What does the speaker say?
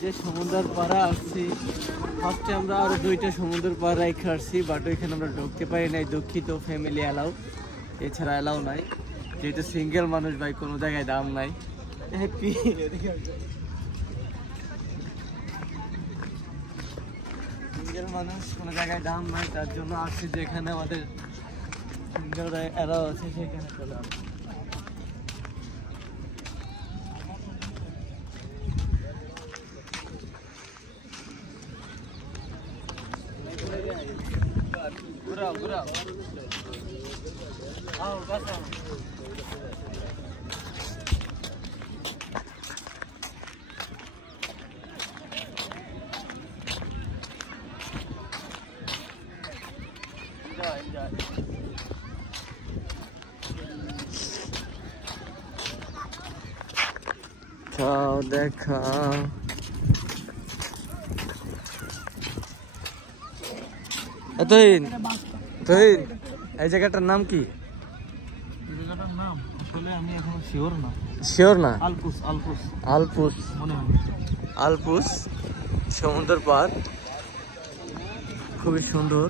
যে সমুদ্র পাড়া আসছি, ফার্স্টে আমরা আরো 2টা সমুদ্র পাড় রেখে আসছি, বাট ওইখানে আমরা ঢুকতে পারি নাই, দুঃখিত। ফ্যামিলি অ্যালাউ, এছাড়া অ্যালাউ নাই, যেহেতু সিঙ্গেল মানুষ ভাই, কোনো জায়গায় দাম নাই। সিঙ্গেল মানুষ, কোনো জায়গায় দাম নাই, তার জন্য আসছি যেখানে আমাদের সিঙ্গেল অ্যালাউ আছে সেখানে চলে আসছি। ঘুরাও ঘুরাও, আও বাসা। খাও দেখা এই জায়গাটার নাম কি? জায়গাটার নাম আসলে আমি এখন শিওর না। আলপুস আলপুস আলপুস মনে হয়, আলপুস সমুদ্র পার, খুবই সুন্দর।